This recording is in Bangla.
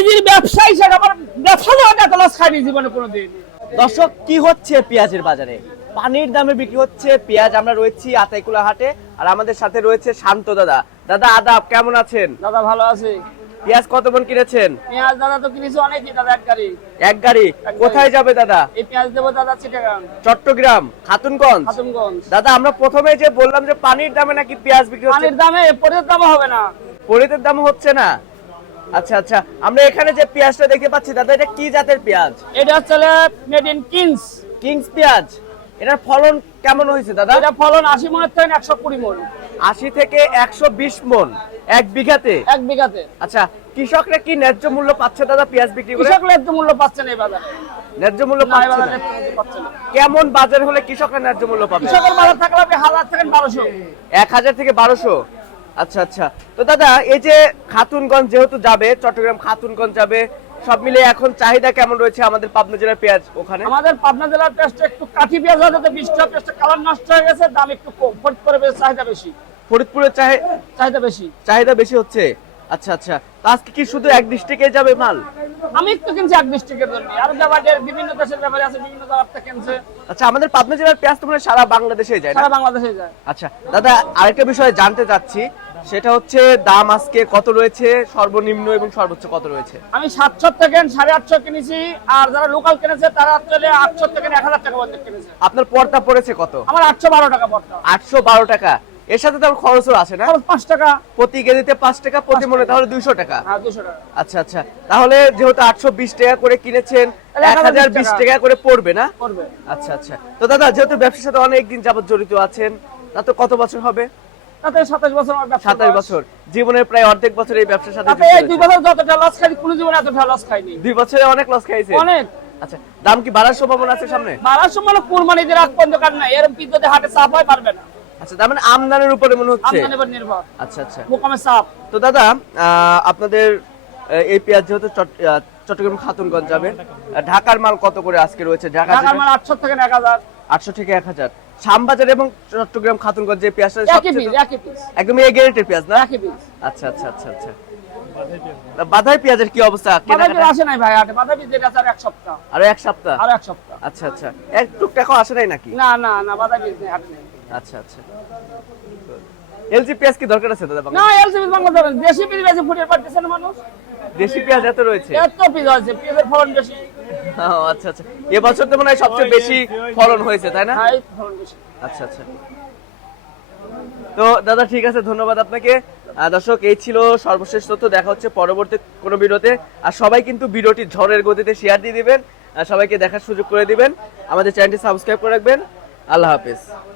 নিজের ব্যবসা হিসেবে আমার ব্যবসা এত লস খাইনি জীবনে কোনোদিন। দর্শক, কি হচ্ছে পেঁয়াজের বাজারে? পানির দামে বিক্রি হচ্ছে পেঁয়াজ। আমরা রয়েছি আতাইকুলা হাটে, আর আমাদের সাথে রয়েছে শান্ত দাদা। দাদা আদাব, কেমন আছেন? দাদা ভালো আছে। পেঁয়াজ কত মন কিনেছেন? পেঁয়াজ দাদা তো কিনেছি অনেকই দাদা, এক গাড়ি। এক গাড়ি? কোথায় যাবে দাদা? এই পেঁয়াজ দেবো দাদা চিটাগাং, চট্টগ্রাম, খাতুনগঞ্জ। খাতুনগঞ্জ। দাদা আমরা প্রথমে যে বললাম যে পানির দামে নাকি পেঁয়াজ বিক্রি হচ্ছে, পানির দামে পরের দাম হবে না, পরিতের দাম হচ্ছে না। আচ্ছা আচ্ছা, আমরা এখানে যে পেঁয়াজটা দেখতে পাচ্ছি দাদা, এটা কি জাতের পেঁয়াজ? এটা হচ্ছে মেড ইন কিংস। কিংস পেঁয়াজ। এটার ফলন কেমন হয়েছে দাদা? এটা ফলন 80 মনের থেকে 120 মন। 80 থেকে 120 মন এক বিঘাতে? এক বিঘাতে। আচ্ছা, কৃষকরা কি ন্যায্য মূল্য পাচ্ছে দাদা পেঁয়াজ বিক্রি করে? কৃষকরা ন্যায্য মূল্য পাচ্ছে না এই বাজারে। ন্যায্য মূল্য না, এই পাচ্ছে বাজারে না? ন্যায্য মূল্য পাচ্ছে না। কেমন বাজার হলে কৃষকরা ন্যায্য মূল্য পাবে? কৃষকের বাজার থাকলে আপনি 1000 থেকে 1200। 1000 থেকে 1200। আচ্ছা আচ্ছা। তো দাদা এই যে খাতুনগঞ্জ যেহেতু যাবে, চট্টগ্রাম খাতুনগঞ্জ যাবে, সব মিলে এখন চাহিদা কেমন রয়েছে আমাদের পাবনা জেলার পেঁয়াজ ওখানে? আমাদের পাবনা জেলার পেঁয়াজটা একটু কাঠি পেঁয়াজ হয়, যাতে 20টা পেঁয়াজটা কালার নষ্ট হয়ে গেছে, দাম একটু কম। ফরিদপুরে পেঁয়াজ চাহিদা বেশি। ফরিদপুরের চাহিদা বেশি। চাহিদা বেশি হচ্ছে। আচ্ছা আচ্ছা। তো আজকে কি শুধু এক ডিস্ট্রিক্টে যাবে মাল? আমি একটু কিনছি এক ডিস্ট্রিক্টের জন্য, আর ব্যাপারে বিভিন্ন দেশের ব্যাপারে আছে, বিভিন্ন জায়গা থেকে কিনছে। আচ্ছা, আমাদের পাবনা জেলার পেঁয়াজ তো মানে সারা বাংলাদেশে যায় না? সারা বাংলাদেশে যায়। আচ্ছা দাদা, আরেকটা বিষয় জানতে চাচ্ছি, সেটা হচ্ছে দাম আজকে কত রয়েছে, সর্বনিম্ন এবং সর্বোচ্চ কত রয়েছে? আমি 700 থেকে 850 কিনেছি, আর যারা লোকাল কিনেছে তারা আসলে 800 থেকে 1000 টাকা পর্যন্ত কিনেছে। আপনার পড়তা পড়েছে কত? আমার 812 টাকা পড়তা। 812 টাকা। এর সাথে তো খরচও আছে না? খরচ 5 টাকা প্রতি কেজিতে 5 টাকা প্রতি মনে, তাহলে 200 টাকা। আর 200 টাকা। আচ্ছা আচ্ছা, তাহলে যেহেতু 820 টাকা করে কিনেছেন, তাহলে 1020 টাকা করে পড়বে না? পড়বে। আচ্ছা আচ্ছা। তো দাদা যেহেতু ব্যবসার সাথে অনেক দিন যাবত জড়িত আছেন, তা তো কত বছর হবে? তাতে 27 বছর আমার ব্যবসা। 27 বছর। জীবনের প্রায় অর্ধেক বছর এই ব্যবসার সাথে তাতে যুক্ত এই 2 রয়েছেন। বছর যতটা লস খাইনি, কোন জীবনে এতটা লস খাইনি। 2 বছরে অনেক লস খাইছেন? অনেক। আচ্ছা, দাম কি বাড়ার সম্ভাবনা আছে সামনে? বাড়ার সময় কুরবানি দিয়ে রাখ পর্যন্ত কাট নাই, এরকম যদি হাটে চাপ হয় পারবে না। আচ্ছা, তার মানে আমদানির উপরে মনে হচ্ছে? আমদানির উপর নির্ভর। আচ্ছা আচ্ছা। মোকামে চাপ। তো দাদা আপনাদের এই পেঁয়াজ যেহেতু চট্টগ্রাম খাতুনগঞ্জ যাবে, ঢাকার মাল কত করে আজকে রয়েছে? ঢাকার মাল 800 থেকে 1000। 800 থেকে 1000। শ্যামবাজার এবং চট্টগ্রাম খাতুনগঞ্জ যে পেঁয়াজটা একই পিস। একদম এই গ্রেডের পেঁয়াজ না? একই পিস। আচ্ছা আচ্ছা আচ্ছা আচ্ছা। বাধাই পেঁয়াজের কি অবস্থা? বাদাবি আসে নাই ভাই হাটে, বাদাবি যেটা আছে আর এক সপ্তাহ। আরো এক সপ্তাহ? আর এক সপ্তাহ। আচ্ছা আচ্ছা। এক টুকটাকও আসে নাই নাকি? না না না, বাদাবি নেই হাটে নেই। আচ্ছা আচ্ছা। এলজি পেঁয়াজ কি দরকার আছে দাদা? না, এলসিবি বাংলা ধরেন, দেশি পিস বেশি ফুটের পারতেছে না মানুষ। দেশি পেঁয়াজ এত রয়েছে? এত পিস আছে, পিসের ফলন বেশি। ও আচ্ছা আচ্ছা। এবছর তো মনে হয় সবচেয়ে বেশি ফলন হয়েছে, তাই না? হ্যাঁ, ফলন বেশি। আচ্ছা আচ্ছা। তো দাদা ঠিক আছে, ধন্যবাদ আপনাকে। দর্শক, এই ছিল সর্বশেষ তথ্য। দেখা হচ্ছে পরবর্তী কোনো ভিডিওতে। আর সবাই কিন্তু ভিডিওটি ঝড়ের গতিতে শেয়ার দিয়ে দিবেন, আর সবাইকে দেখার সুযোগ করে দিবেন। আমাদের চ্যানেলটি সাবস্ক্রাইব করে রাখবেন। আল্লাহ হাফেজ।